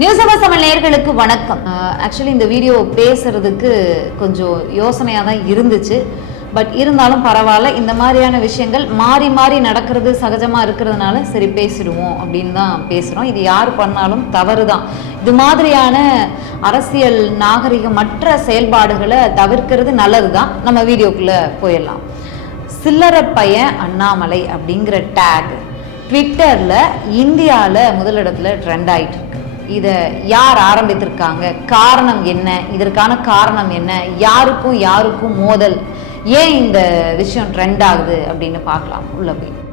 News அவர் தமிழ் நேர்களுக்கு வணக்கம் actually இந்த வீடியோ பேசுறதுக்கு கொஞ்சம் யோசனையாக தான் இருந்துச்சு. பட் இருந்தாலும் பரவாயில்ல இந்த மாதிரியான விஷயங்கள் மாறி மாறி நடக்கிறது சகஜமாக இருக்கிறதுனால சரி பேசிடுவோம் அப்படின்னு தான் பேசுகிறோம் இது யார் பண்ணாலும் தவறு தான் இது மாதிரியான அரசியல் நாகரிகமற்ற செயல்பாடுகளை தவிர்க்கிறது நல்லது தான் நம்ம வீடியோக்குள்ளே போயிடலாம். சில்லற பையன் அண்ணாமலை அப்படிங்கிற டேக் ட்விட்டரில் இந்தியாவில் முதலிடத்தில் ட்ரெண்ட் ஆகிட்டு இதை யார் ஆரம்பித்திருக்காங்க? காரணம் என்ன? இதற்கான காரணம் என்ன? யாருக்கும் யாருக்கும் மோதல் ஏன் இந்த விஷயம் ட்ரெண்ட் ஆகுது அப்படின்னு பார்க்கலாம். உள்ள போய்.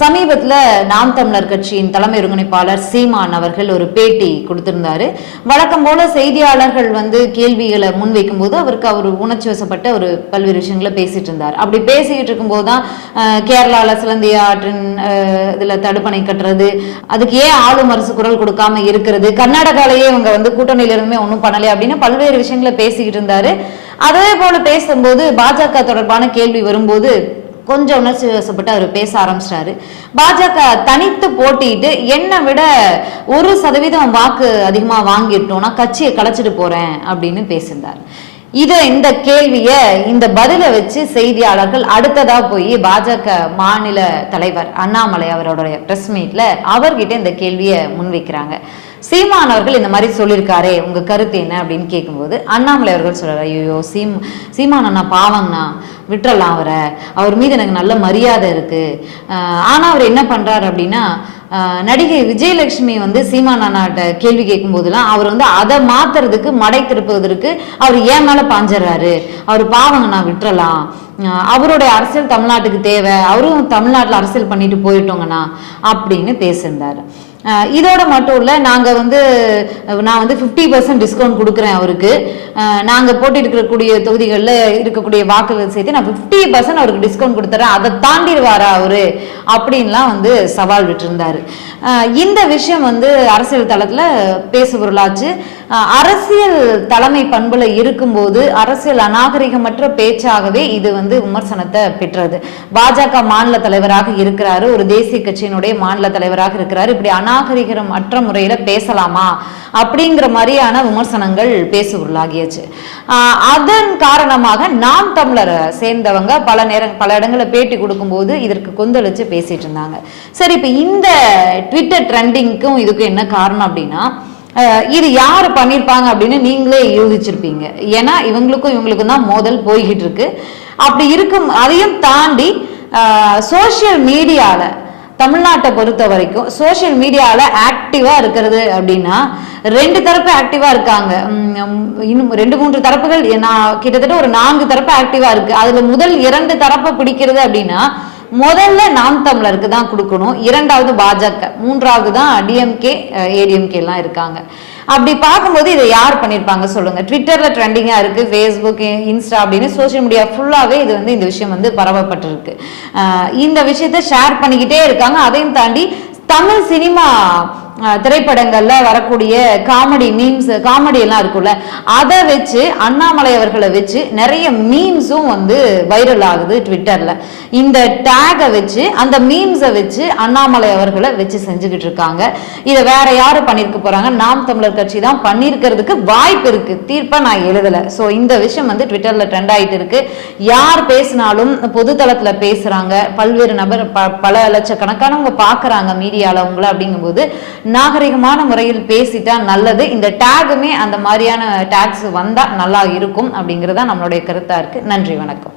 சமீபத்தில் நாம் தமிழர் கட்சியின் தலைமை ஒருங்கிணைப்பாளர் சீமான் அவர்கள் ஒரு பேட்டி கொடுத்திருந்தாரு. வழக்கம் போல செய்தியாளர்கள் வந்து கேள்விகளை முன்வைக்கும் போது அவருக்கு அவர் உணர்ச்சி வசப்பட்ட ஒரு பல்வேறு விஷயங்களை பேசிட்டு இருந்தார். அப்படி பேசிக்கிட்டு இருக்கும்போது தான் கேரளாவில் சிலந்திய ஆற்றின் இதில் தடுப்பணை கட்டுறது அதுக்கு ஏன் ஆளும் அரசு குரல் கொடுக்காம இருக்கிறது கர்நாடகாலேயே இவங்க வந்து கூட்டணியில இருந்துமே ஒன்றும் பண்ணலை அப்படின்னு பல்வேறு விஷயங்களை பேசிக்கிட்டு இருந்தாரு. அதே போல பேசும்போது பாஜக தொடர்பான கேள்வி வரும்போது கொஞ்சம் உணர்ச்சி வசப்பட்டு அவர் பேச ஆரம்பிச்சிட்டாரு. பாஜக தனித்து போட்டிட்டு என்னை விட ஒரு சதவீதம் வாக்கு அதிகமா வாங்கிட்டோம்னா கட்சியை கலைச்சிட்டு போறேன் அப்படின்னு பேசியிருந்தார். இதை இந்த கேள்வியை இந்த பதிலை வச்சு செய்தியாளர்கள் அடுத்ததா போய் பாஜக மாநில தலைவர் அண்ணாமலை அவருடைய பிரஸ் மீட்ல அவர்கிட்ட இந்த கேள்வியை முன்வைக்கிறாங்க. சீமான் அவர்கள் இந்த மாதிரி சொல்லியிருக்காரே உங்க கருத்து என்ன அப்படின்னு கேட்கும்போது அண்ணாமலை அவர்கள் சொல்றாரு ஐயோ சீம் சீமான் அண்ணா பாவங்கண்ணா விட்டுறலாம் அவரை. அவர் மீது எனக்கு நல்ல மரியாதை இருக்கு. ஆனால் ஆனா அவர் என்ன பண்றாரு அப்படின்னா நடிகை விஜயலட்சுமி வந்து சீமான் அண்ணாட்ட கேள்வி கேட்கும்போதெல்லாம் அவர் வந்து அதை மாத்துறதுக்கு மடை திருப்புவதற்கு அவர் ஏன் மேல பாஞ்சிடுறாரு? அவர் பாவங்கண்ணா விட்டுறலாம். அவருடைய அரசியல் தமிழ்நாட்டுக்கு தேவை. அவரும் தமிழ்நாட்டில் அரசியல் பண்ணிட்டு போயிட்டோங்கண்ணா அப்படின்னு பேசியிருந்தாரு. இதோட மட்டும் இல்லை நாங்கள் வந்து நான் வந்து ஃபிஃப்டி பர்சன்ட் டிஸ்கவுண்ட் கொடுக்குறேன் அவருக்கு. நாங்கள் போட்டி இருக்கக்கூடிய தொகுதிகளில் இருக்கக்கூடிய வாக்குகள் சேர்த்து நான் ஃபிஃப்டி பர்சன்ட் அவருக்கு டிஸ்கவுண்ட் கொடுத்துறேன். அதை தாண்டிடுவாரா அவரு? அப்படின்லாம் வந்து சவால் விட்டுருந்தாரு. இந்த விஷயம் வந்து அரசியல் தளத்தில் பேசுபொருளாச்சு அரசியல் தலைமை பண்புல இருக்கும்போது அரசியல் அநாகரிகமற்ற பேச்சாகவே இது வந்து விமர்சனத்தை பெற்றது. பாஜக மாநில தலைவராக இருக்கிறாரு ஒரு தேசிய கட்சியினுடைய மாநில தலைவராக இருக்கிறாரு. இப்படி அநாகரிகம் அற்ற முறையில பேசலாமா அப்படிங்கிற மாதிரியான விமர்சனங்கள் பேசுபொருளாகியாச்சு ஆஹ் அதன் காரணமாக நாம் தமிழரை சேர்ந்தவங்க பல நேரம் பல இடங்களில் பேட்டி கொடுக்கும்போது இதற்கு கொந்தளிச்சு பேசிட்டு இருந்தாங்க. சரி இப்போ இந்த ட்விட்டர் ட்ரெண்டிங்க்கும் இதுக்கும் என்ன காரணம் அப்படின்னா இது யார் பண்ணியிருப்பாங்க அப்படின்னு நீங்களே யோசிச்சிருப்பீங்க. ஏன்னா இவங்களுக்கும் இவங்களுக்கும் தான் மோதல் போய்கிட்டு இருக்கு. அப்படி இருக்கும் அதையும் தாண்டி சோஷியல் மீடியாவில் தமிழ்நாட்டை பொறுத்த வரைக்கும் சோஷியல் மீடியாவில் ஆக்டிவாக இருக்கிறது அப்படின்னா ரெண்டு தரப்பு ஆக்டிவாக இருக்காங்க. இன்னும் ரெண்டு மூன்று தரப்புகள் நான் கிட்டத்தட்ட ஒரு நான்கு தரப்பு ஆக்டிவாக இருக்குது அதில் முதல் இரண்டு தரப்பை பிடிக்கிறது அப்படின்னா முதல்ல நாம் தமிழருக்கு தான் கொடுக்கணும். இரண்டாவது பாஜக. மூன்றாவது தான் டிஎம்கே ஏடிஎம்கே எல்லாம் இருக்காங்க. அப்படி பார்க்கும்போது இதை யார் பண்ணியிருப்பாங்க சொல்லுங்க. ட்விட்டர்ல ட்ரெண்டிங்காக இருக்கு ஃபேஸ்புக் இன்ஸ்டா அப்படின்னு சோஷியல் மீடியா ஃபுல்லாகவே இது வந்து இந்த விஷயம் வந்து பரவப்பட்டிருக்கு. இந்த விஷயத்த ஷேர் பண்ணிக்கிட்டே இருக்காங்க. அதையும் தாண்டி தமிழ் சினிமா திரைப்படங்களில் வரக்கூடிய காமெடி மீம்ஸ் காமெடி எல்லாம் இருக்குல்ல அதை வச்சு அண்ணாமலை அவர்களை வச்சு நிறைய மீம்ஸும் வந்து வைரல் ஆகுது ட்விட்டரில் இந்த டேகை வச்சு அந்த மீம்ஸை வச்சு அண்ணாமலை அவர்களை வச்சு செஞ்சுக்கிட்டு இருக்காங்க. இதை வேற யார் பண்ணியிருக்க போறாங்க? நாம் தமிழர் கட்சி தான் பண்ணியிருக்கிறதுக்கு வாய்ப்பு இருக்கு. தீர்ப்பா நான் எழுதலை. ஸோ இந்த விஷயம் வந்து ட்விட்டரில் ட்ரெண்ட் ஆகிட்டு இருக்கு. யார் பேசினாலும் பொது தளத்தில் பேசுறாங்க. பல்வேறு நபர் ப பல லட்சக்கணக்கானவங்க பார்க்குறாங்க மீடியாவில் அவங்கள அப்படிங்கும்போது நாகரிகமான முறையில் பேசிட்டா நல்லது. இந்த டேகுமே அந்த மாதிரியான டேக்ஸ் வந்தா நல்லா இருக்கும் அப்படிங்கிறதா நம்மளுடைய கருத்தா இருக்கு. நன்றி வணக்கம்.